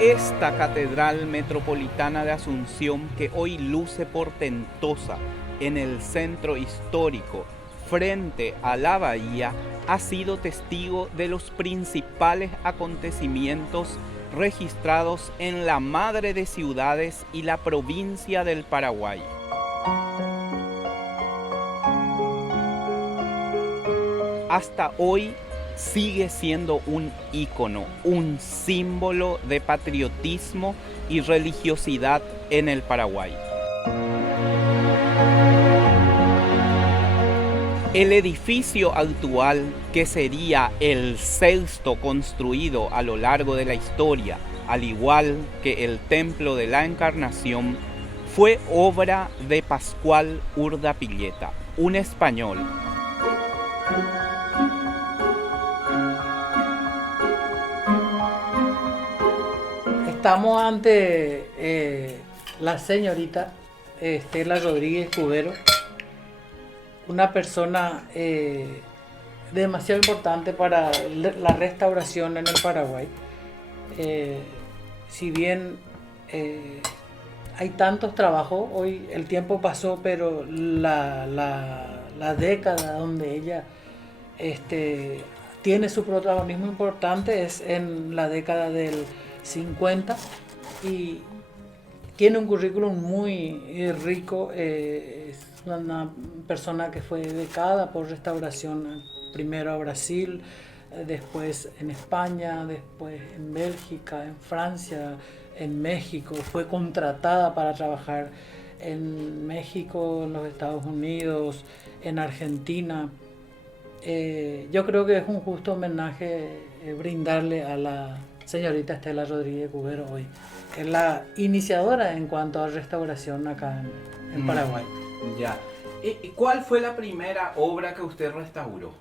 Esta catedral metropolitana de Asunción, que hoy luce portentosa en el centro histórico frente a la bahía, ha sido testigo de los principales acontecimientos registrados en la madre de ciudades y la provincia del Paraguay. Hasta hoy sigue siendo un ícono, un símbolo de patriotismo y religiosidad en el Paraguay. El edificio actual, que sería el sexto construido a lo largo de la historia, al igual que el Templo de la Encarnación, fue obra de Pascual Urdapilleta, un español. Estamos ante la señorita Estela Rodríguez Cubero, una persona demasiado importante para la restauración en el Paraguay. Si bien hay tantos trabajos, hoy el tiempo pasó, pero la década donde ella tiene su protagonismo importante es en la década del 50 y tiene un currículum muy rico. Es una persona que fue becada por restauración, primero a Brasil, después en España, después en Bélgica, en Francia, en México. Fue contratada para trabajar en México, en los Estados Unidos, en Argentina. Yo creo que es un justo homenaje brindarle a la señorita Estela Rodríguez Cubero hoy. Es la iniciadora en cuanto a restauración acá en Paraguay. Ya. ¿Y cuál fue la primera obra que usted restauró?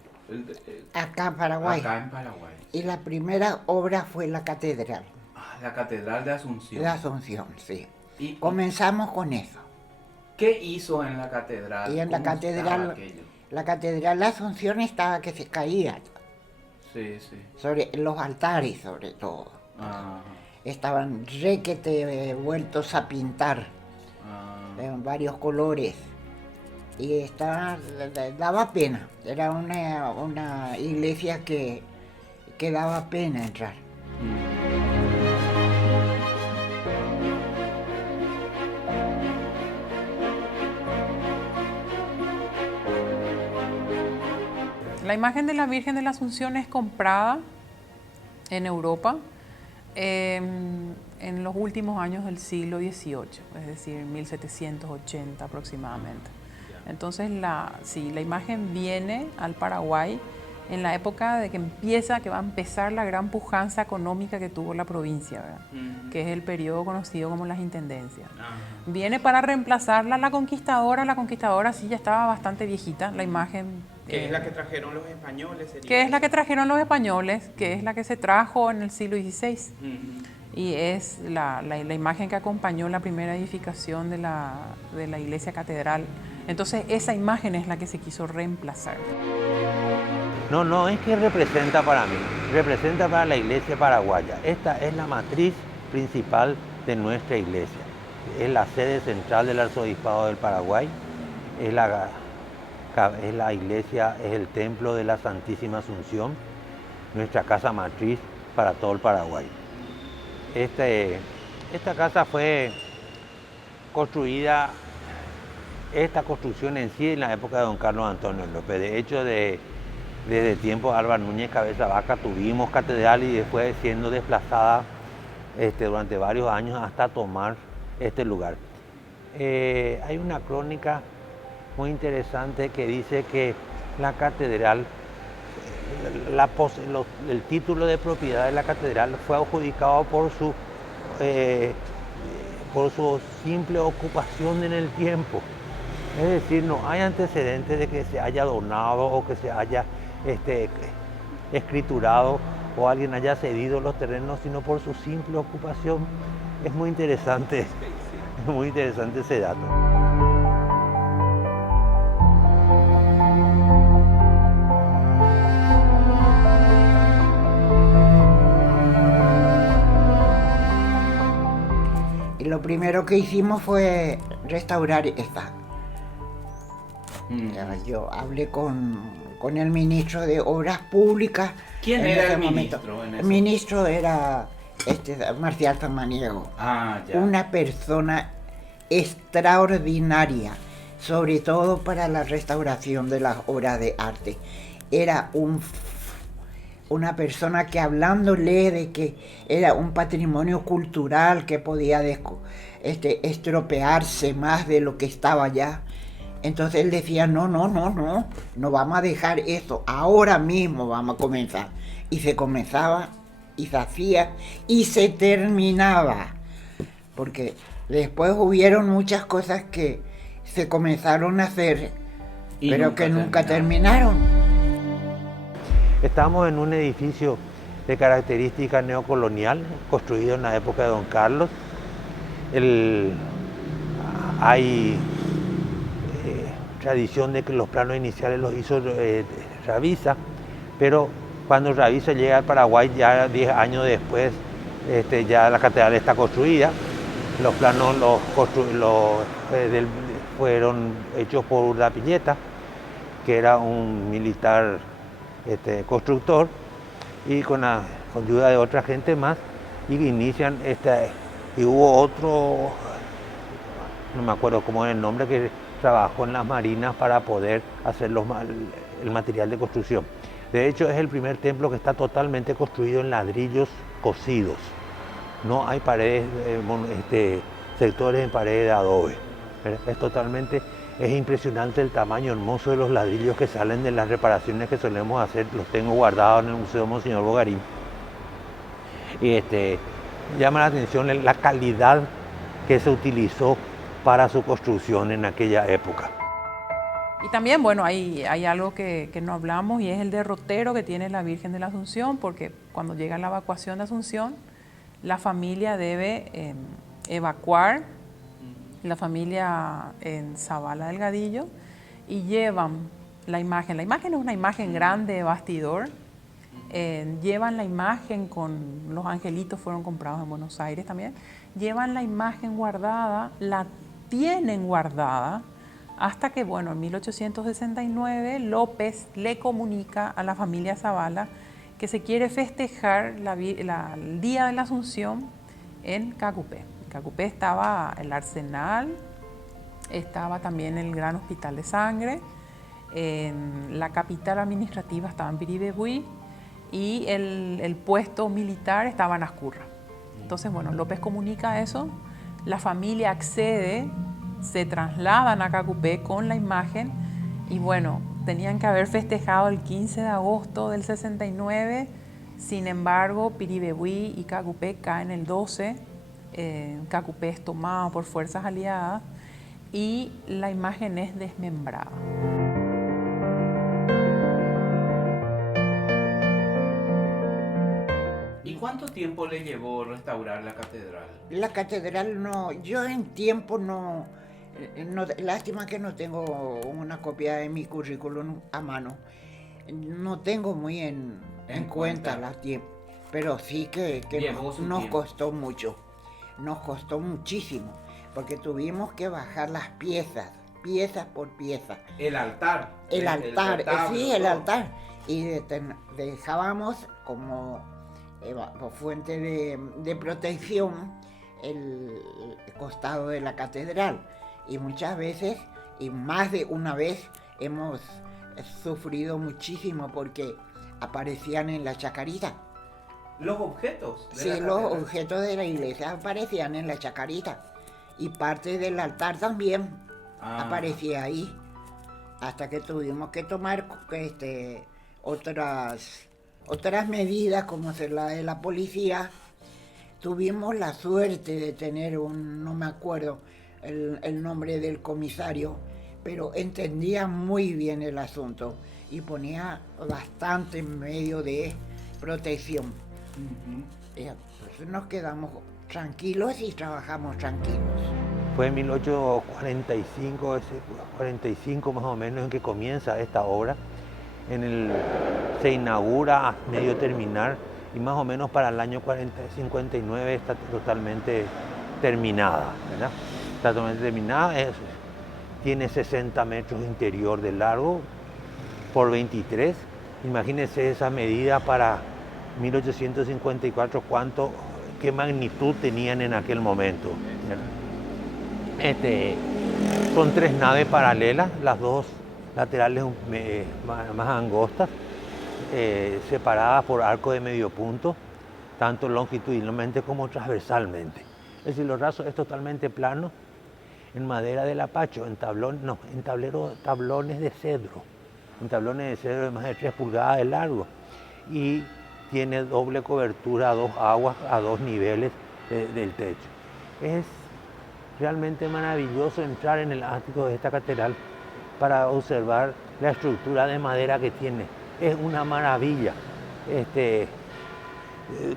Acá en Paraguay. Acá en Paraguay. Y la primera obra fue la catedral. La Catedral de Asunción. De Asunción, sí. ¿Y comenzamos con eso. qué hizo en la catedral? Y en la catedral, la catedral de Asunción estaba que se caía. Sí, sí. Sobre los altares, sobre todo. Ah, Estaban requete vueltos a pintar en varios colores. Y daba pena. Era una iglesia que daba pena entrar. La imagen de la Virgen de la Asunción es comprada en Europa en los últimos años del siglo XVIII, es decir, 1780 aproximadamente. Entonces, la imagen viene al Paraguay en la época de que va a empezar la gran pujanza económica que tuvo la provincia, ¿verdad? Que es el periodo conocido como las intendencias. Viene para reemplazarla la conquistadora sí ya estaba bastante viejita, la imagen. ¿Qué es la que trajeron los españoles? Que es la que trajeron los españoles, que es la que se trajo en el siglo XVI. Y es la imagen que acompañó la primera edificación de la iglesia catedral. Entonces esa imagen es la que se quiso reemplazar. No, es que representa para mí, representa para la iglesia paraguaya. Esta es la matriz principal de nuestra iglesia. Es la sede central del Arzobispado del Paraguay, es la iglesia, es el templo de la Santísima Asunción, nuestra casa matriz para todo el Paraguay. Esta casa fue construida, esta construcción en sí en la época de don Carlos Antonio López. De hecho, desde tiempos de Álvaro Núñez Cabeza Vaca tuvimos catedral y después siendo desplazada durante varios años hasta tomar este lugar. Hay una crónica muy interesante que dice que la catedral, el título de propiedad de la catedral fue adjudicado por su simple ocupación en el tiempo. Es decir, no hay antecedentes de que se haya donado o que se haya escriturado o alguien haya cedido los terrenos, sino por su simple ocupación. Es muy interesante ese dato. lo primero que hicimos fue restaurar esta. Yo hablé con el ministro de Obras Públicas. ¿Quién en era ese el momento. ministro en El ese? ministro era Marcial Samaniego. Ah, ya. Una persona extraordinaria, sobre todo para la restauración de las obras de arte. Era una persona que, hablándole de que era un patrimonio cultural que podía estropearse más de lo que estaba ya, entonces él decía, no vamos a dejar eso, ahora mismo vamos a comenzar. Y se comenzaba, y se hacía, y se terminaba, porque después hubieron muchas cosas que se comenzaron a hacer, Y pero nunca que nunca terminaron. Estamos en un edificio de característica neocolonial, construido en la época de Don Carlos. Hay tradición de que los planos iniciales los hizo Ravisa, pero cuando Ravisa llega al Paraguay, ya 10 años después, ya la catedral está construida. Los planos fueron hechos por Urdapilleta, que era un militar constructor, y con ayuda de otra gente más, y inician y hubo otro, no me acuerdo cómo es el nombre, que trabajó en las marinas para poder hacer el material de construcción. De hecho, es el primer templo que está totalmente construido en ladrillos cocidos. No hay paredes, sectores en paredes de adobe. Es impresionante el tamaño hermoso de los ladrillos que salen de las reparaciones que solemos hacer. Los tengo guardados en el Museo Monseñor Bogarín. Y llama la atención la calidad que se utilizó para su construcción en aquella época. Y también, bueno, hay algo que no hablamos, y es el derrotero que tiene la Virgen de la Asunción, porque cuando llega la evacuación de Asunción, la familia debe evacuar, la familia en Zavala Delgadillo, y llevan la imagen. La imagen es una imagen grande de bastidor. Llevan la imagen con los angelitos, fueron comprados en Buenos Aires también. Llevan la imagen guardada, la tienen guardada, hasta que, bueno, en 1869 López le comunica a la familia Zavala que se quiere festejar el Día de la Asunción en Cacupé. En Cacupé estaba el Arsenal, estaba también el Gran Hospital de Sangre, en la capital administrativa estaba en Piribebuy, y el puesto militar estaba en Ascurra. Entonces, bueno, López comunica eso, la familia accede, se trasladan a Cacupé con la imagen, y bueno, tenían que haber festejado el 15 de agosto del 69, sin embargo, Piribebuy y Cacupé caen el 12, Cacupé es tomado por fuerzas aliadas y la imagen es desmembrada. ¿Y cuánto tiempo le llevó restaurar la catedral? La catedral no, yo en tiempo no, lástima que no tengo una copia de mi currículum a mano. No tengo muy en cuenta la tiempo, pero sí que nos costó mucho, nos costó muchísimo, porque tuvimos que bajar las piezas por pieza. El altar. El altar, sí, el todo. altar. Y dejábamos como fuente de protección el costado de la catedral. Y muchas veces, y más de una vez, hemos sufrido muchísimo porque aparecían en la chacarita. ¿Los objetos? Sí, los objetos de la iglesia aparecían en la chacarita. Y parte del altar también aparecía ahí. Hasta que tuvimos que tomar otras medidas, como ser la de la policía. Tuvimos la suerte de tener no me acuerdo el nombre del comisario, pero entendía muy bien el asunto y ponía bastante medio de protección. Entonces nos quedamos tranquilos y trabajamos tranquilos. Fue en 1845 más o menos en que comienza esta obra. Se inaugura a medio terminar, y más o menos para el año 59 está totalmente terminada, ¿verdad? Está totalmente terminada, tiene 60 metros interior de largo por 23. Imagínense esa medida para 1854, qué magnitud tenían en aquel momento, ¿verdad? Son 3 naves paralelas, las 2 laterales más angostas, separadas por arco de medio punto, tanto longitudinalmente como transversalmente. Es decir, los rasos es totalmente plano, en madera de lapacho, tablones de cedro, de más de 3 pulgadas de largo, y tiene doble cobertura a 2 aguas, a 2 niveles del techo. Es realmente maravilloso entrar en el ático de esta catedral para observar la estructura de madera que tiene. Es una maravilla,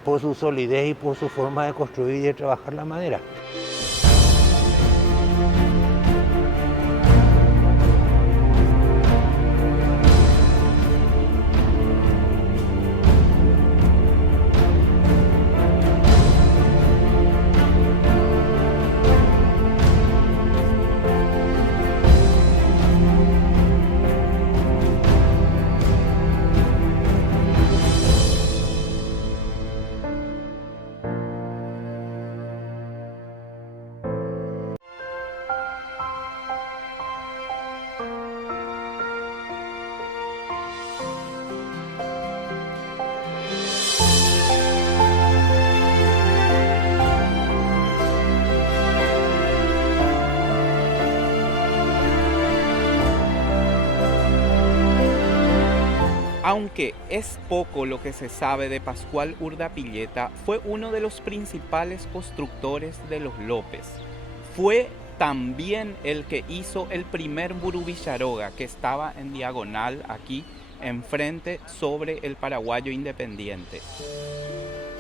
por su solidez y por su forma de construir y de trabajar la madera. Aunque es poco lo que se sabe de Pascual Urdapilleta, fue uno de los principales constructores de los López. Fue también el que hizo el primer Muru Villaroga, que estaba en diagonal aquí enfrente sobre el Paraguayo Independiente.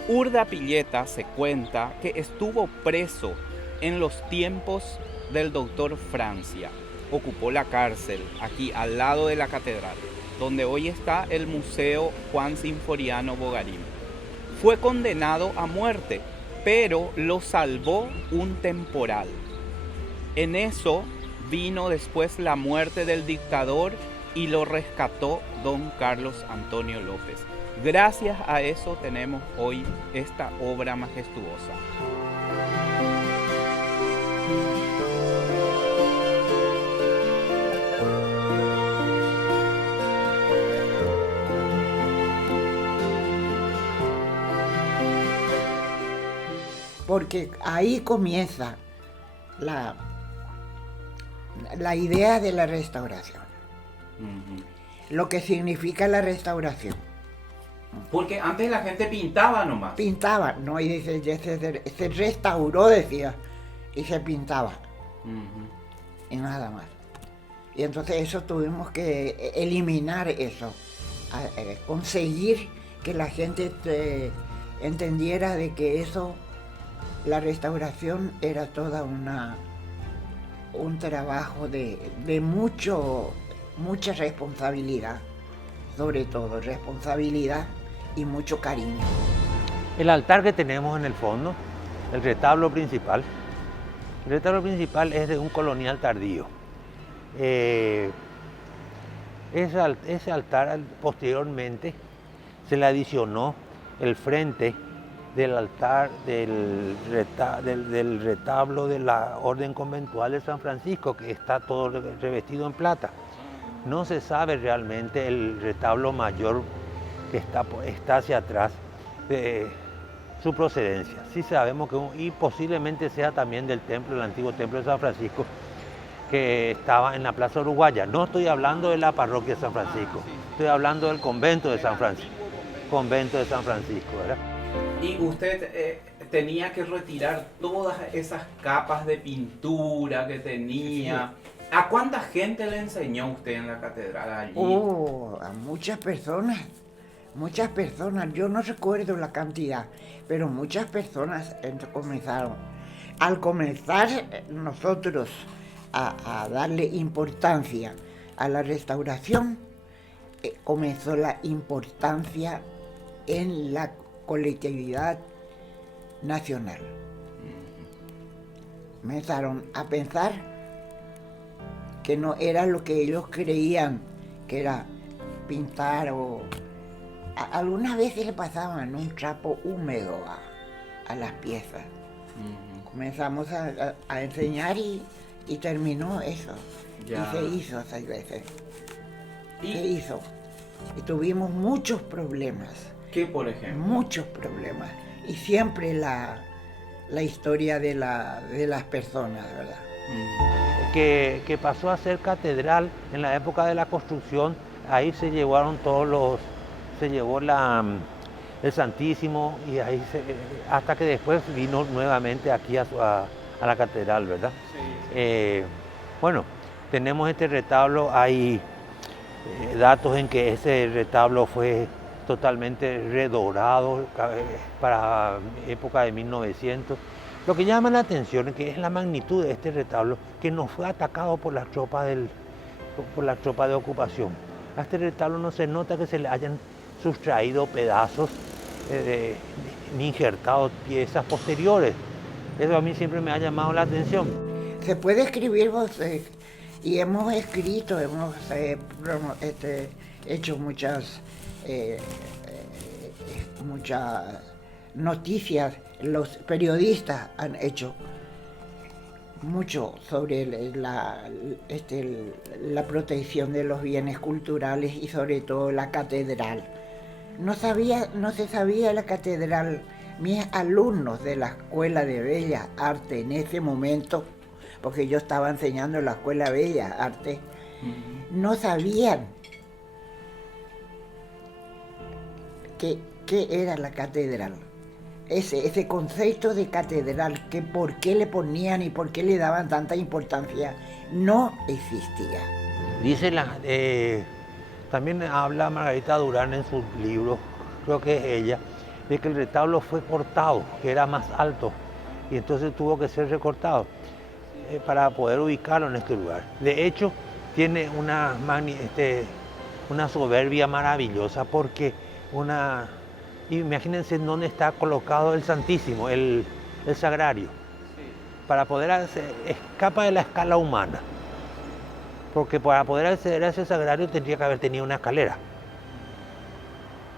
Urdapilleta se cuenta que estuvo preso en los tiempos del doctor Francia. Ocupó la cárcel aquí al lado de la catedral, donde hoy está el Museo Juan Sinforiano Bogarín. Fue condenado a muerte, pero lo salvó un temporal. En eso vino después la muerte del dictador y lo rescató don Carlos Antonio López. Gracias a eso tenemos hoy esta obra majestuosa. Porque ahí comienza la idea de la restauración. Lo que significa la restauración. Porque antes la gente pintaba nomás. Pintaba, ¿no? Y se restauró, decía, y se pintaba. Y nada más. Y entonces eso tuvimos que eliminar eso, conseguir que la gente entendiera de que eso, la restauración era toda un trabajo de mucha responsabilidad, sobre todo responsabilidad y mucho cariño. El altar que tenemos en el fondo, el retablo principal es de un colonial tardío. Ese altar posteriormente se le adicionó el frente del altar del retablo de la Orden Conventual de San Francisco, que está todo revestido en plata. No se sabe realmente el retablo mayor que está hacia atrás de su procedencia. Sí sabemos y posiblemente sea también del templo, el antiguo templo de San Francisco, que estaba en la Plaza Uruguaya. No estoy hablando de la parroquia de San Francisco, estoy hablando del convento de San Francisco. Convento de San Francisco, ¿verdad? Y usted tenía que retirar todas esas capas de pintura que tenía. ¿A cuánta gente le enseñó usted en la catedral allí? A muchas personas. Yo no recuerdo la cantidad, pero muchas personas comenzaron. Al comenzar nosotros a darle importancia a la restauración, comenzó la importancia en la colectividad nacional. comenzaron a pensar que no era lo que ellos creían, que era pintar o... Algunas veces le pasaban un trapo húmedo a las piezas. Comenzamos a enseñar y terminó eso. Ya. Y se hizo 6 veces. Se hizo. Y tuvimos muchos problemas. ¿Qué, por ejemplo? Muchos problemas. Y siempre la historia de las personas, ¿verdad? Que pasó a ser catedral en la época de la construcción. Ahí se llevaron se llevó el Santísimo y ahí hasta que después vino nuevamente aquí a la catedral, ¿verdad? Sí. Bueno, tenemos este retablo, hay datos en que ese retablo fue totalmente redorado para época de 1900. Lo que llama la atención es que es la magnitud de este retablo que no fue atacado por las tropas de ocupación. A este retablo no se nota que se le hayan sustraído pedazos ni injertado piezas posteriores. Eso a mí siempre me ha llamado la atención. Se puede escribir, y hemos escrito, hemos hecho muchas noticias, los periodistas han hecho mucho sobre la protección de los bienes culturales y sobre todo la catedral. No se sabía la catedral. Mis alumnos de la Escuela de Bellas Artes en ese momento, porque yo estaba enseñando en la Escuela de Bellas Artes, no sabían qué era la catedral. Ese concepto de catedral, que por qué le ponían y por qué le daban tanta importancia, no existía. Dice también habla Margarita Durán en su libro, creo que es ella, de que el retablo fue cortado, que era más alto, y entonces tuvo que ser recortado para poder ubicarlo en este lugar. De hecho, tiene una soberbia maravillosa, porque imagínense en dónde está colocado el Santísimo, el Sagrario. Para poder escapa de la escala humana. Porque para poder acceder a ese sagrario tendría que haber tenido una escalera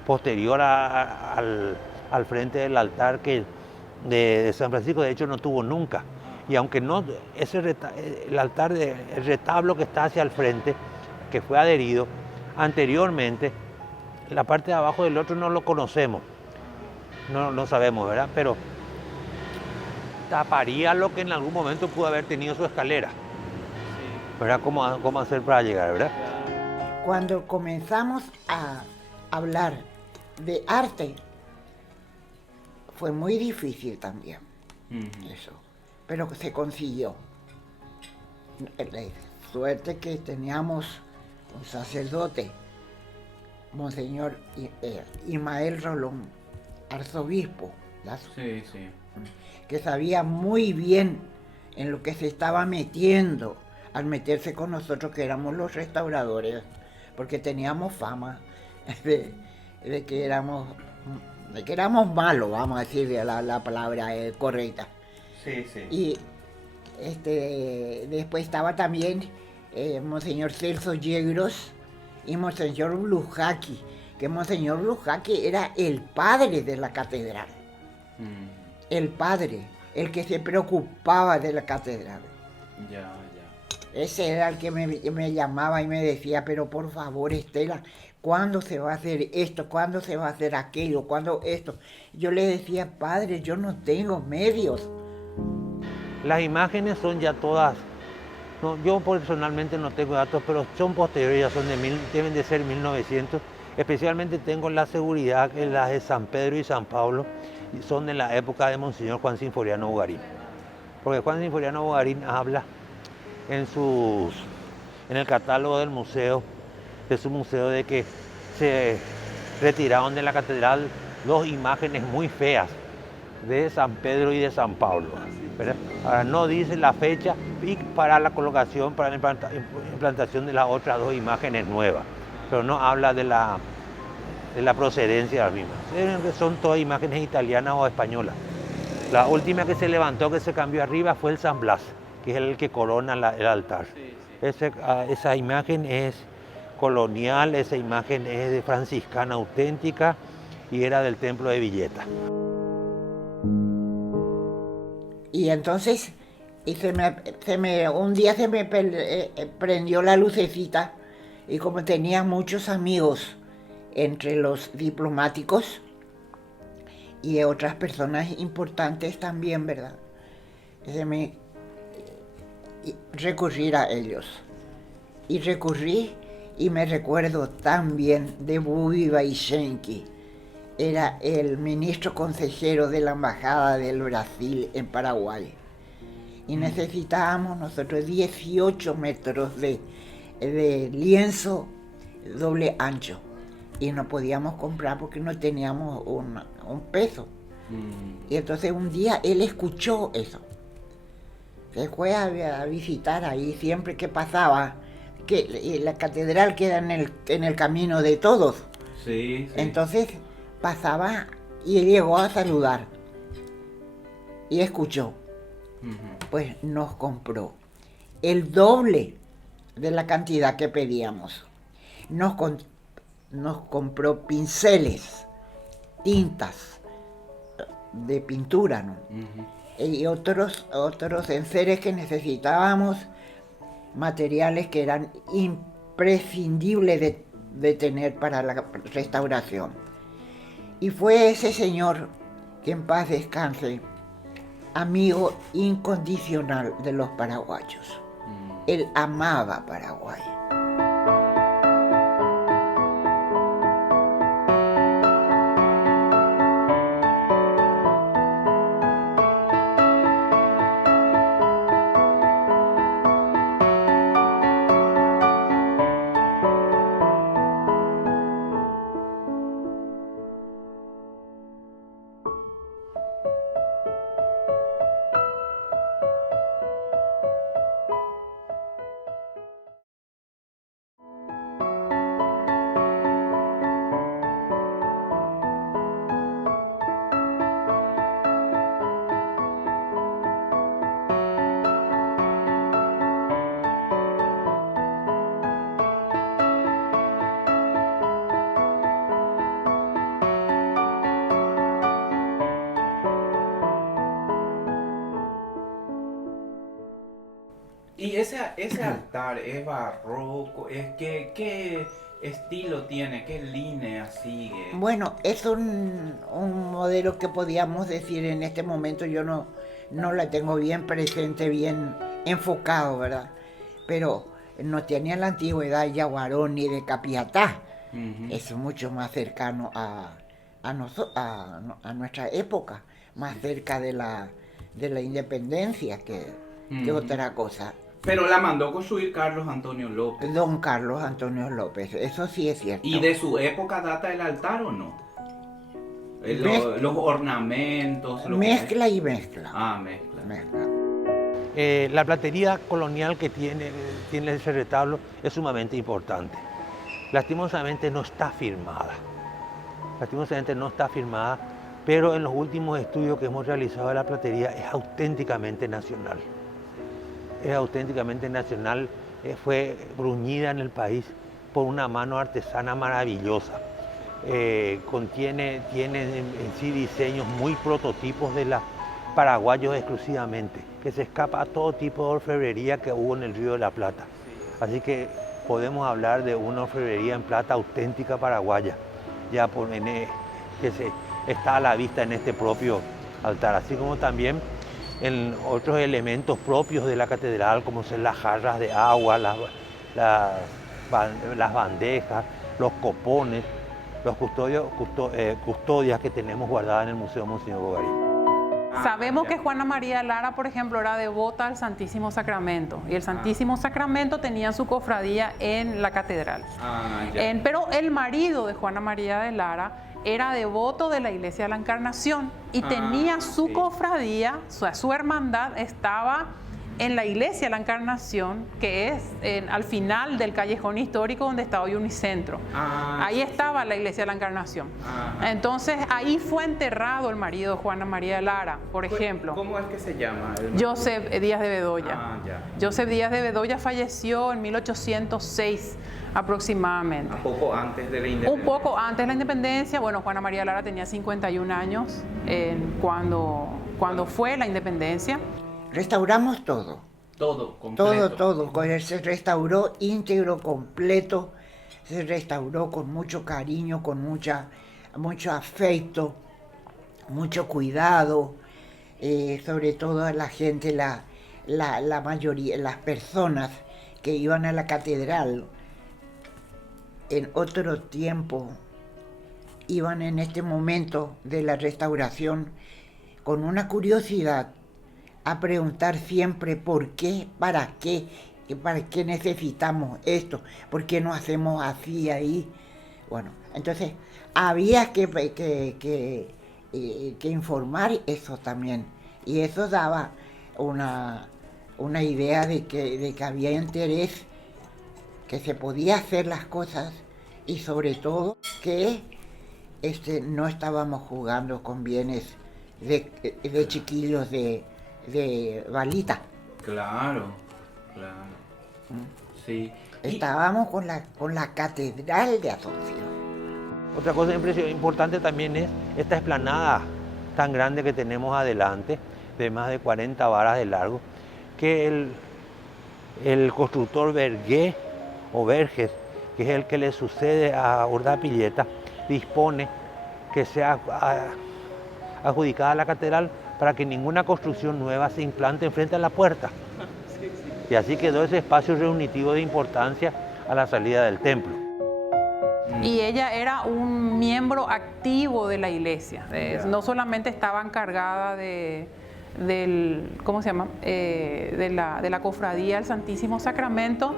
posterior al frente del altar de San Francisco. De hecho no tuvo nunca. Y aunque no, el retablo que está hacia el frente, que fue adherido anteriormente, la parte de abajo del otro no lo conocemos, no sabemos, ¿verdad? Pero taparía lo que en algún momento pudo haber tenido su escalera. ¿Verdad? ¿Cómo hacer para llegar, verdad? Cuando comenzamos a hablar de arte, fue muy difícil también, eso, pero se consiguió. La suerte que teníamos un sacerdote, Monseñor Ismael Rolón, arzobispo, que sabía muy bien en lo que se estaba metiendo al meterse con nosotros, que éramos los restauradores, porque teníamos fama de que éramos malos, vamos a decir la palabra correcta. Sí, sí. Y después estaba también Monseñor Celso Yegros y Monseñor Blujaki, que Monseñor Blujaki era el padre de la catedral. El padre, el que se preocupaba de la catedral. Ya. Ese era el que me llamaba y me decía, pero por favor, Estela, ¿cuándo se va a hacer esto? ¿Cuándo se va a hacer aquello? ¿Cuándo esto? Yo le decía, padre, yo no tengo medios. Las imágenes son ya todas, yo personalmente no tengo datos, pero son posteriores, ya deben de ser 1900. Especialmente tengo la seguridad que las de San Pedro y San Pablo son de la época de Monseñor Juan Sinforiano Bogarín. Porque Juan Sinforiano Bogarín habla en el catálogo del museo, de su museo, de que se retiraron de la catedral 2 imágenes muy feas de San Pedro y de San Pablo, ¿verdad? Ahora no dice la fecha y para la colocación, para la implantación de las otras 2 imágenes nuevas, pero no habla de la procedencia de las mismas. Son todas imágenes italianas o españolas. La última que se levantó, que se cambió arriba, fue el San Blas, que es el que corona el altar. Esa imagen es colonial, esa imagen es de franciscana auténtica y era del templo de Villeta. Y entonces un día se me prendió la lucecita y como tenía muchos amigos entre los diplomáticos y otras personas importantes también, ¿verdad? Recurrir a ellos. Y recurrí y me recuerdo tan bien de Bubi Baishenki. Era el ministro consejero de la Embajada del Brasil en Paraguay. Y necesitábamos nosotros 18 metros de lienzo doble ancho. Y no podíamos comprar porque no teníamos un peso. Y entonces un día él escuchó eso. Se fue a visitar ahí siempre que pasaba, que la catedral queda en el camino de todos. Sí, sí. Entonces pasaba y él llegó a saludar y escuchó. Pues nos compró el doble de la cantidad que pedíamos. Nos compró pinceles, tintas de pintura, ¿no? Y otros enseres que necesitábamos, materiales que eran imprescindibles de tener para la restauración. Y fue ese señor, que en paz descanse, amigo incondicional de los paraguayos. Él amaba Paraguay. Y ese altar es barroco, ¿qué estilo tiene? ¿Qué línea sigue? Bueno, es un modelo que podíamos decir en este momento, yo no la tengo bien presente, bien enfocado, ¿verdad? Pero no tiene la antigüedad Yaguarón ni de Capiatá. Es mucho más cercano a nuestra época, más cerca de la independencia que otra cosa. Pero la mandó construir Carlos Antonio López. Don Carlos Antonio López, eso sí es cierto. ¿Y de su época data el altar o no? Los ornamentos. Mezcla y mezcla. Ah, mezcla. La platería colonial que tiene ese retablo es sumamente importante. Lastimosamente no está firmada. Pero en los últimos estudios que hemos realizado de la platería es auténticamente nacional. Fue bruñida en el país por una mano artesana maravillosa. Tiene en sí diseños muy prototipos de los paraguayos exclusivamente, que se escapa a todo tipo de orfebrería que hubo en el Río de la Plata. Así que podemos hablar de una orfebrería en plata auténtica paraguaya, que está a la vista en este propio altar, así como también en otros elementos propios de la catedral, como son las jarras de agua, las bandejas, los copones, los custodias que tenemos guardadas en el Museo Monseñor Bogarín. Sabemos que Juana María de Lara, por ejemplo, era devota al Santísimo Sacramento, y el Santísimo Sacramento tenía su cofradía en la catedral. Pero el marido de Juana María de Lara era devoto de la Iglesia de la Encarnación y tenía su cofradía, su hermandad estaba en la iglesia La Encarnación, que es al final del callejón histórico donde está hoy Unicentro. Ahí estaba la iglesia La Encarnación. Entonces ahí fue enterrado el marido de Juana María de Lara, por ejemplo. ¿Cómo es que se llama? Joseph Díaz de Bedoya. Joseph Díaz de Bedoya falleció en 1806 aproximadamente. Un poco antes de la independencia. Un poco antes de la independencia. Bueno, Juana María de Lara tenía 51 años cuando fue la independencia. Restauramos todo. Todo, completo. Todo. Se restauró íntegro, completo. Se restauró con mucho cariño, con mucho afecto, mucho cuidado. Sobre todo a la gente, la mayoría, las personas que iban a la catedral en otro tiempo, iban en este momento de la restauración con una curiosidad a preguntar siempre por qué, para qué necesitamos esto, por qué no hacemos así ahí. Bueno, entonces había que informar eso también, y eso daba una idea de que había interés, que se podía hacer las cosas, y sobre todo que no estábamos jugando con bienes de chiquillos de balita. Claro. Sí. Estábamos con la catedral de Asunción. Otra cosa importante también es esta explanada tan grande que tenemos adelante, de más de 40 varas de largo, que el constructor Vergés o Verges, que es el que le sucede a Urdapilleta, dispone que sea adjudicada la catedral para que ninguna construcción nueva se implante enfrente a la puerta. Y así quedó ese espacio reunitivo de importancia a la salida del templo. Y ella era un miembro activo de la iglesia. No solamente estaba encargada ¿cómo se llama? De la cofradía del Santísimo Sacramento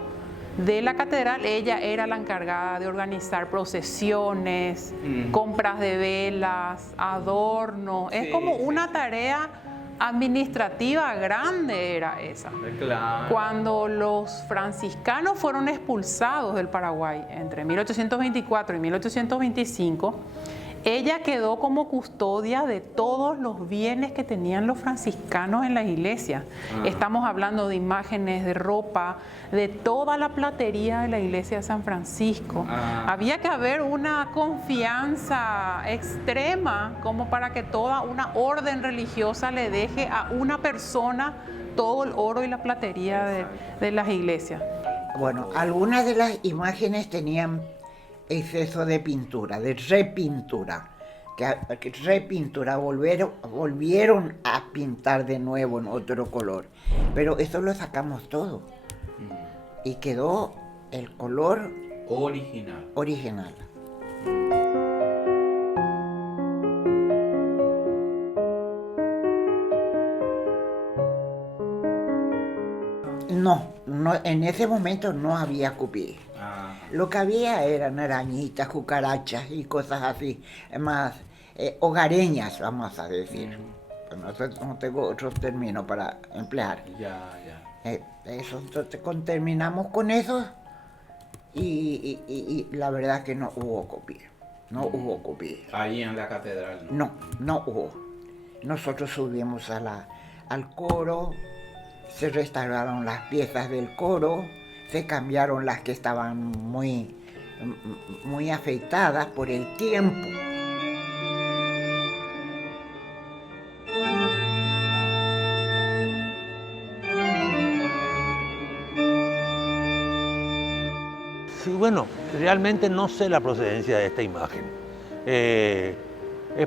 de la catedral. Ella era la encargada de organizar procesiones, compras de velas, adornos. Es como una tarea administrativa grande era esa. Claro. Cuando los franciscanos fueron expulsados del Paraguay entre 1824 y 1825, ella quedó como custodia de todos los bienes que tenían los franciscanos en la iglesia. Estamos hablando de imágenes, de ropa, de toda la platería de la iglesia de San Francisco. Había que haber una confianza extrema como para que toda una orden religiosa le deje a una persona todo el oro y la platería de las iglesias. Bueno, algunas de las imágenes tenían exceso de pintura, de repintura, volvieron a pintar de nuevo en otro color, pero eso lo sacamos todo y quedó el color original. No, en ese momento no había cupí. Lo que había eran arañitas, cucarachas y cosas así, más hogareñas, vamos a decir. No tengo otros términos para emplear. Eso, entonces terminamos con eso y la verdad que no hubo copia. Hubo copia. Ahí en la catedral. No hubo. Nosotros subimos al coro, se restauraron las piezas del coro, se cambiaron las que estaban muy afectadas por el tiempo. Sí, bueno, realmente no sé la procedencia de esta imagen. Es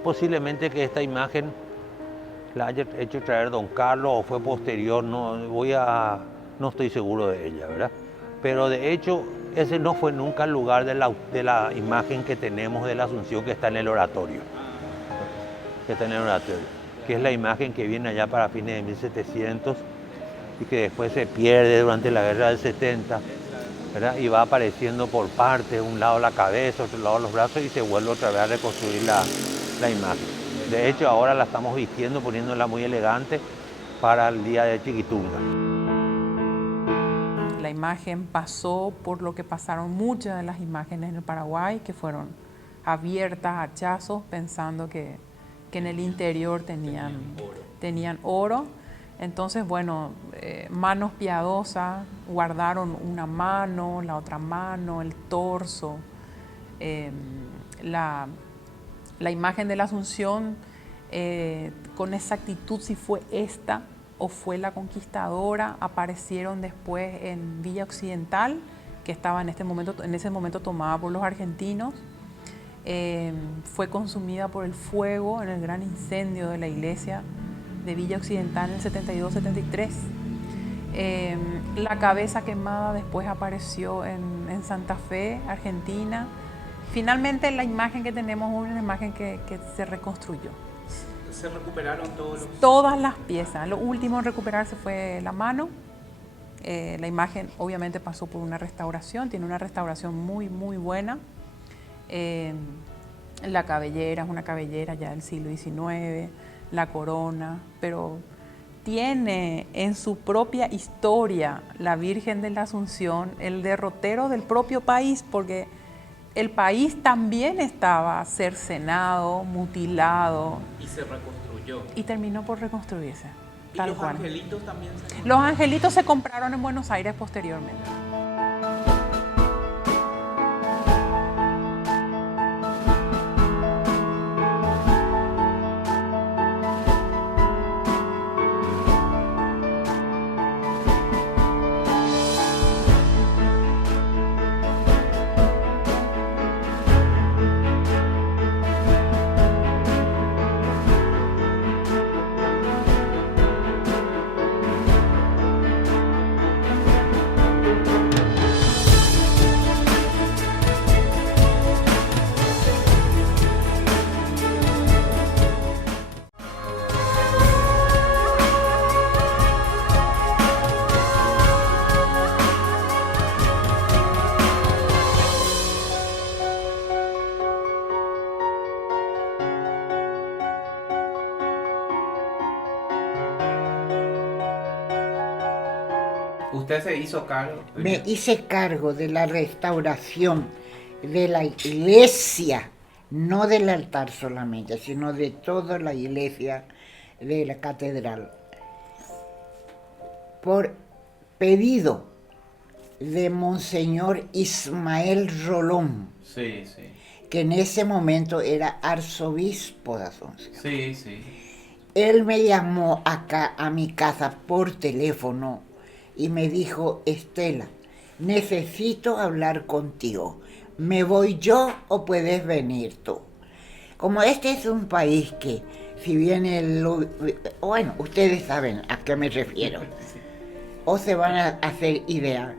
posiblemente que esta imagen la haya hecho traer don Carlos o fue posterior, no estoy seguro de ella, ¿verdad? Pero de hecho, ese no fue nunca el lugar de la imagen que tenemos de la Asunción que está en el oratorio. Que es la imagen que viene allá para fines de 1700 y que después se pierde durante la guerra del 70, ¿verdad? Y va apareciendo por partes, un lado la cabeza, otro lado los brazos y se vuelve otra vez a reconstruir la imagen. De hecho, ahora la estamos vistiendo, poniéndola muy elegante para el día de Chiquitunga. la imagen pasó por lo que pasaron muchas de las imágenes en el Paraguay, que fueron abiertas a hachazos pensando que en el interior tenían oro. Entonces, bueno, manos piadosas guardaron una mano, la otra mano, el torso. La imagen de la Asunción, con exactitud si fue esta o fue la Conquistadora, aparecieron después en Villa Occidental, que estaba en ese momento tomada por los argentinos. Fue consumida por el fuego en el gran incendio de la iglesia de Villa Occidental en el 72-73. La cabeza quemada después apareció en Santa Fe, Argentina. Finalmente la imagen que tenemos es una imagen que se reconstruyó. ¿Se recuperaron todas las piezas? Lo último en recuperarse fue la mano. La imagen obviamente pasó por una restauración, tiene una restauración muy, muy buena. La cabellera es una cabellera ya del siglo XIX, la corona, pero tiene en su propia historia la Virgen de la Asunción el derrotero del propio país, porque el país también estaba cercenado, mutilado. Y se reconstruyó. Y terminó por reconstruirse. ¿Y tal los cual. angelitos también se compraron? Los angelitos se compraron en Buenos Aires posteriormente. ¿Usted se hizo cargo? Me hice cargo de la restauración de la iglesia, no del altar solamente, sino de toda la iglesia de la catedral, por pedido de Monseñor Ismael Rolón, Sí, sí. que en ese momento era arzobispo de Asunción. Sí, sí. Él me llamó acá a mi casa por teléfono y me dijo: Estela, necesito hablar contigo. ¿Me voy yo o puedes venir tú? Como este es un país que, si viene, bueno, ustedes saben a qué me refiero, o se van a hacer idea.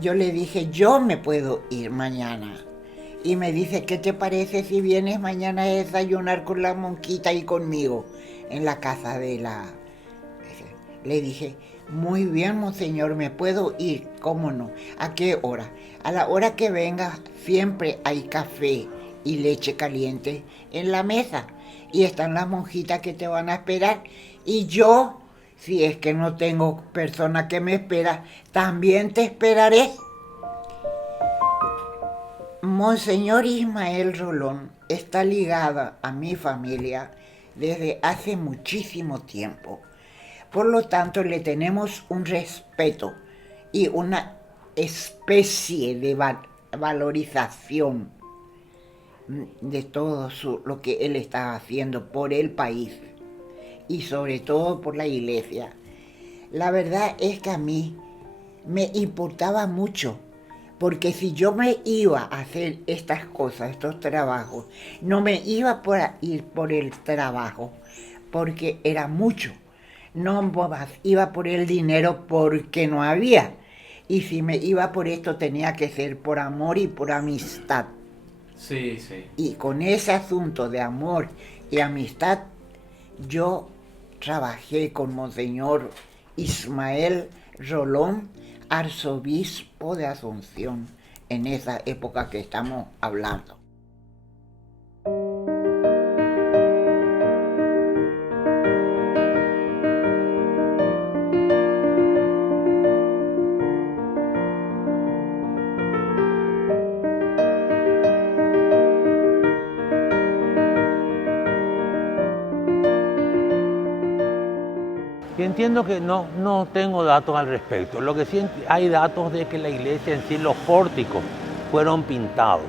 Yo le dije: yo me puedo ir mañana. Y me dice: ¿qué te parece si vienes mañana a desayunar con la monquita y conmigo en la casa de la...? Le dije: muy bien, monseñor, me puedo ir. ¿Cómo no? ¿A qué hora? A la hora que venga siempre hay café y leche caliente en la mesa. Y están las monjitas que te van a esperar. Y yo, si es que no tengo persona que me espera, también te esperaré. Monseñor Ismael Rolón está ligada a mi familia desde hace muchísimo tiempo. Por lo tanto, le tenemos un respeto y una especie de valorización de todo lo que él está haciendo por el país y sobre todo por la iglesia. La verdad es que a mí me importaba mucho, porque si yo me iba a hacer estas cosas, estos trabajos, no me iba a ir por el trabajo, porque era mucho. No iba por el dinero porque no había. Y si me iba por esto tenía que ser por amor y por amistad. Sí, sí. Y con ese asunto de amor y amistad, yo trabajé con Monseñor Ismael Rolón, arzobispo de Asunción, en esa época que estamos hablando. Y entiendo que no tengo datos al respecto. Lo que sí hay datos de que la iglesia en sí, los pórticos, fueron pintados.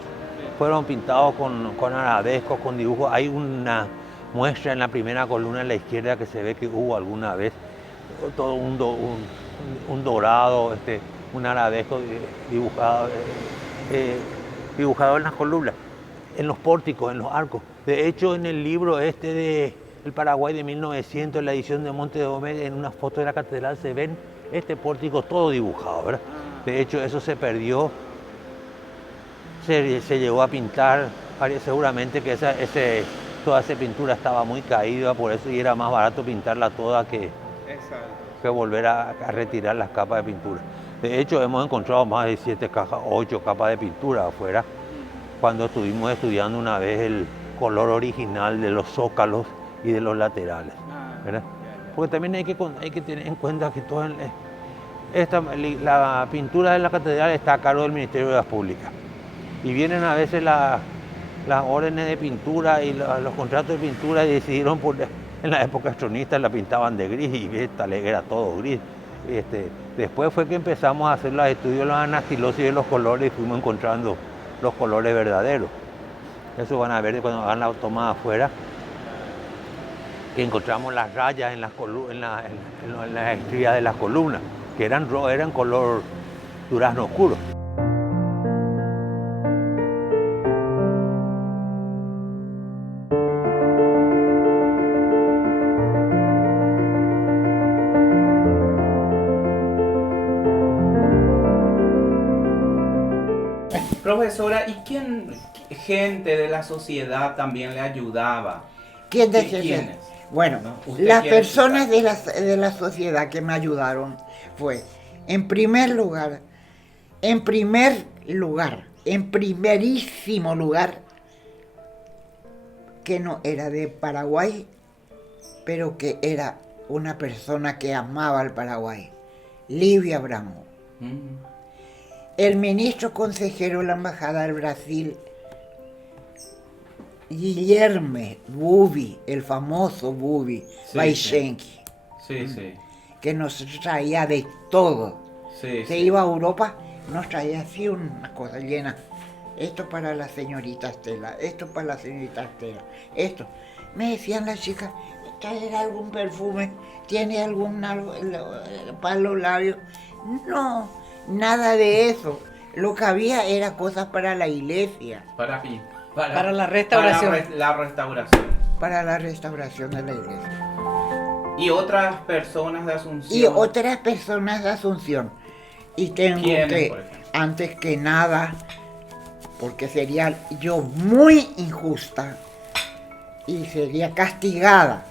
Fueron pintados con arabescos, con dibujos. Hay una muestra en la primera columna a la izquierda que se ve que hubo alguna vez todo un dorado, un arabesco dibujado en las columnas, en los pórticos, en los arcos. De hecho, en el libro de El Paraguay de 1900, en la edición de Monte de Gómez, en una foto de la catedral se ven este pórtico todo dibujado, ¿verdad? De hecho, eso se perdió, se llegó a pintar, seguramente que toda esa pintura estaba muy caída, por eso y era más barato pintarla toda que volver a retirar las capas de pintura. De hecho, hemos encontrado más de 7 cajas, 8 capas de pintura afuera, cuando estuvimos estudiando una vez el color original de los zócalos y de los laterales, ¿verdad? Porque también hay que tener en cuenta que la pintura de la catedral está a cargo del Ministerio de las Públicas. Y vienen a veces las órdenes de pintura y los contratos de pintura y decidieron, en la época astronista la pintaban de gris y era todo gris. Después fue que empezamos a hacer los estudios de la anastilosis de los colores y fuimos encontrando los colores verdaderos. Eso van a ver cuando hagan la toma afuera, que encontramos las rayas en las estrías de las columnas, que eran color durazno oscuro. Profesora, ¿y gente de la sociedad también le ayudaba? ¿Quiénes? Bueno, ¿No? las personas de la sociedad que me ayudaron fue, en primerísimo lugar, que no era de Paraguay, pero que era una persona que amaba al Paraguay, Livia Bramo. El ministro consejero de la Embajada del Brasil, Guilherme Bubi, el famoso Bubi, Baixenque, que nos traía de todo. Se iba a Europa, nos traía así una cosa llena. Esto para la señorita Estela, esto para la señorita Estela, esto. Me decían las chicas, ¿traer algún perfume? ¿Tiene algo para los labios? No, nada de eso. Lo que había era cosas para la iglesia. Para la restauración. Para la restauración. Para la restauración de la iglesia. ¿Y otras personas de Asunción? Y otras personas de Asunción. Y tengo que, antes que nada, porque sería yo muy injusta y sería castigada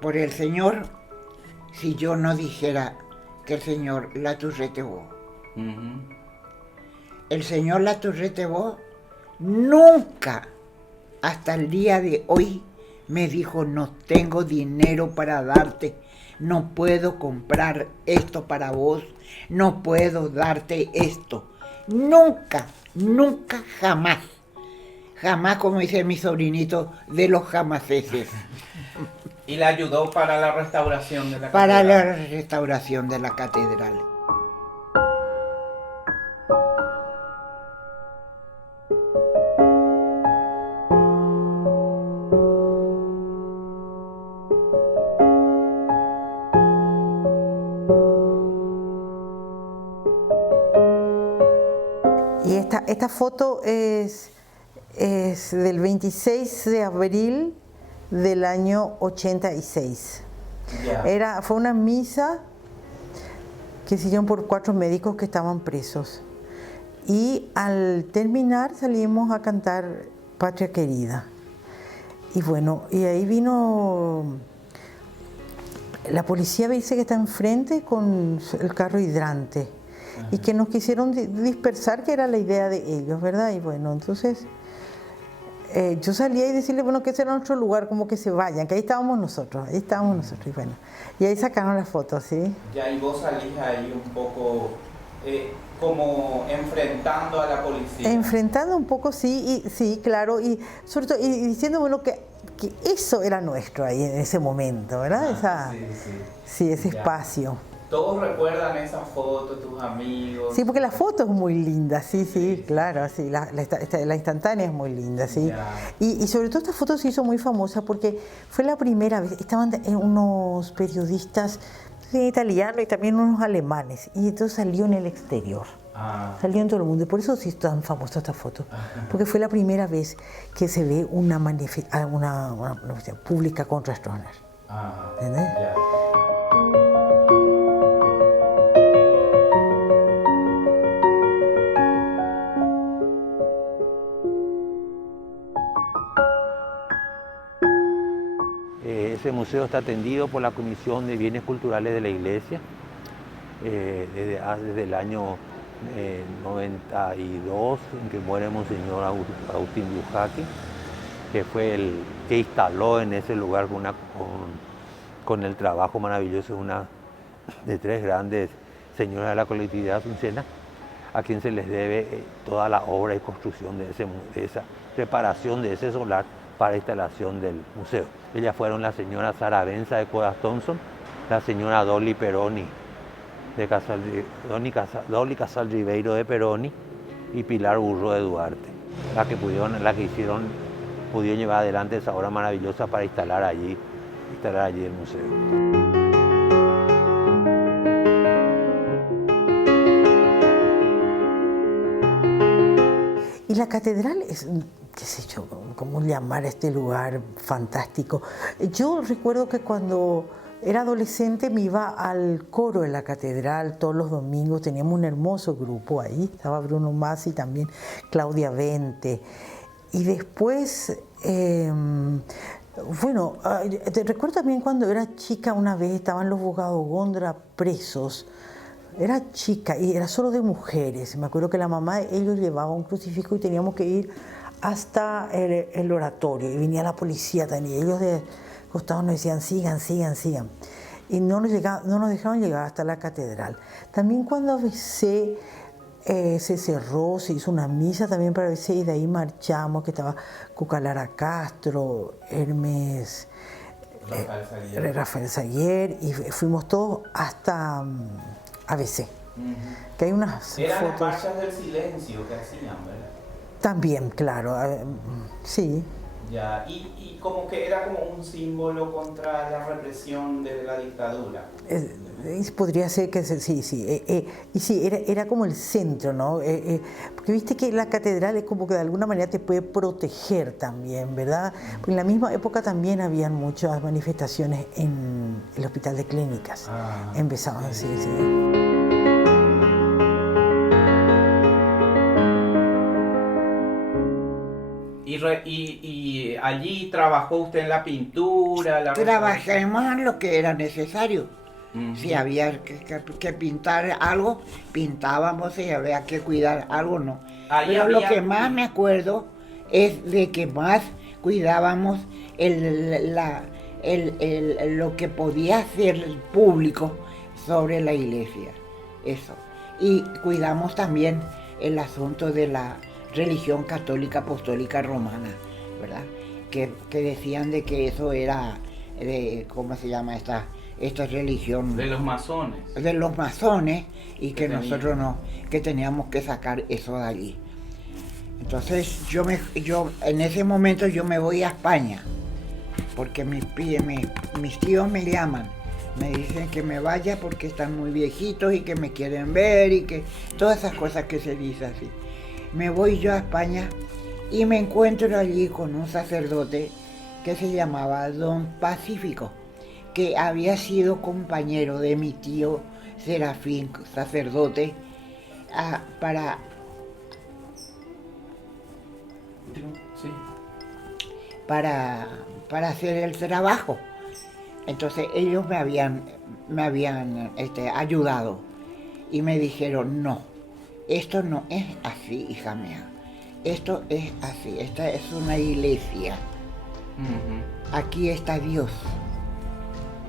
por el Señor si yo no dijera que el Señor Laturretebó. El Señor Laturretebó nunca, hasta el día de hoy, me dijo, no tengo dinero para darte, no puedo comprar esto para vos, no puedo darte esto. Nunca, nunca, jamás. Jamás, como dice mi sobrinito, de los jamaseses. ¿Y le ayudó para la restauración de la catedral? Para la restauración de la catedral. Y esta foto es del 26 de abril del año 86. Fue una misa que siguieron por 4 médicos que estaban presos. Y al terminar salimos a cantar Patria Querida. Y bueno, y ahí vino la policía, dice que está enfrente con el carro hidrante. Y que nos quisieron dispersar, que era la idea de ellos, ¿verdad? Y bueno, entonces yo salí y decirle, bueno, que ese era nuestro lugar, como que se vayan, que ahí estábamos nosotros, y bueno. Y ahí sacaron las fotos, ¿sí? Ya, y vos salís ahí un poco como enfrentando a la policía. Enfrentando un poco, sí, y, sí, claro, y sobre todo y diciendo, bueno, que eso era nuestro ahí en ese momento, ¿verdad? Sí, ese espacio. Todos recuerdan esa foto, tus amigos. Sí, porque la foto es muy linda, sí, claro, sí, la instantánea es muy linda, sí. Y sobre todo esta foto se hizo muy famosa porque fue la primera vez, estaban unos periodistas italianos y también unos alemanes, y entonces salió en el exterior. Salió en todo el mundo, y por eso sí es tan famosa esta foto, porque fue la primera vez que se ve una manifestación pública contra Stroessner. ¿Entendés? Ese museo está atendido por la Comisión de Bienes Culturales de la Iglesia desde el año 92, en que muere Monseñor Agustín Bujaki, que fue el que instaló en ese lugar con el trabajo maravilloso una de 3 grandes señoras de la colectividad asunciana, a quien se les debe toda la obra y construcción de esa preparación de ese solar para instalación del museo. Ellas fueron la señora Sara Benza de Codas Thompson, la señora Dolly Peroni Dolly Casal Ribeiro de Peroni y Pilar Burro de Duarte, las que pudieron llevar adelante esa obra maravillosa para instalar allí el museo. Y la catedral es, qué sé yo, cómo llamar a este lugar fantástico. Yo recuerdo que cuando era adolescente me iba al coro de la catedral todos los domingos, teníamos un hermoso grupo ahí, estaba Bruno Masi también, Claudia Vente. Y después, bueno, te recuerdo también cuando era chica, una vez estaban los abogados Gondra presos. Era chica y era solo de mujeres. Me acuerdo que la mamá de ellos llevaba un crucifijo y teníamos que ir hasta el oratorio. Y venía la policía también. Y ellos de costado nos decían, sigan. Y no nos dejaron llegar hasta la catedral. También cuando ABC se cerró, se hizo una misa también para ABC y de ahí marchamos, que estaba Cucalara Castro, Hermes, Rafael Saguier, y fuimos todos hasta ABC, que hay unas Eran fotos. las marchas del silencio que hacían, ¿verdad? También, claro, sí. Ya, y como que era como un símbolo contra la represión de la dictadura. Podría ser que sí. Y sí, era como el centro, ¿no? Porque viste que la catedral es como que de alguna manera te puede proteger también, ¿verdad? Porque en la misma época también habían muchas manifestaciones en el Hospital de Clínicas. Empezaban, sí. Y allí trabajó usted en la pintura. Trabajamos en lo que era necesario. Si había que pintar algo, pintábamos. Si había que cuidar algo, no. Pero lo que más me acuerdo es de que más cuidábamos lo que podía hacer el público sobre la iglesia. Eso. Y cuidamos también el asunto de la religión católica apostólica romana, ¿verdad? Que decían de que eso era, ¿cómo se llama esta religión? De los masones. De los masones, y que nosotros no, que teníamos que sacar eso de allí. Entonces yo en ese momento yo me voy a España, porque mis tíos me llaman, me dicen que me vaya porque están muy viejitos y que me quieren ver y que todas esas cosas que se dicen así. Me voy yo a España y me encuentro allí con un sacerdote que se llamaba Don Pacífico, que había sido compañero de mi tío Serafín, sacerdote, para hacer el trabajo. Entonces ellos me habían ayudado y me dijeron, no, esto no es así, hija mía, esto es así, esta es una iglesia, aquí está Dios,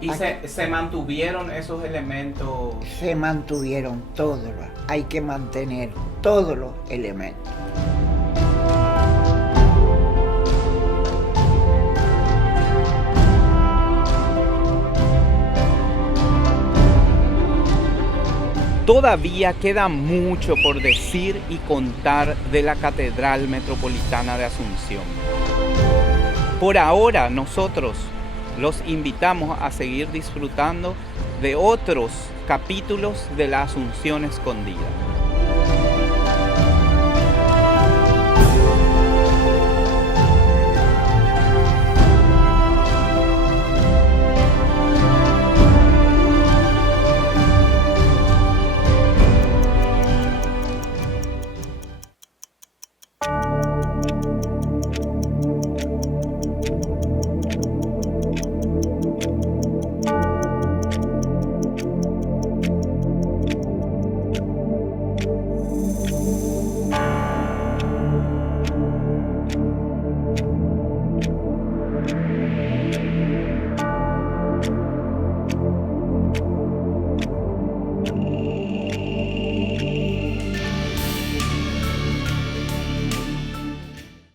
¿Y se mantuvieron esos elementos? Se mantuvieron todos, hay que mantener todos los elementos. Todavía queda mucho por decir y contar de la Catedral Metropolitana de Asunción. Por ahora nosotros los invitamos a seguir disfrutando de otros capítulos de la Asunción Escondida.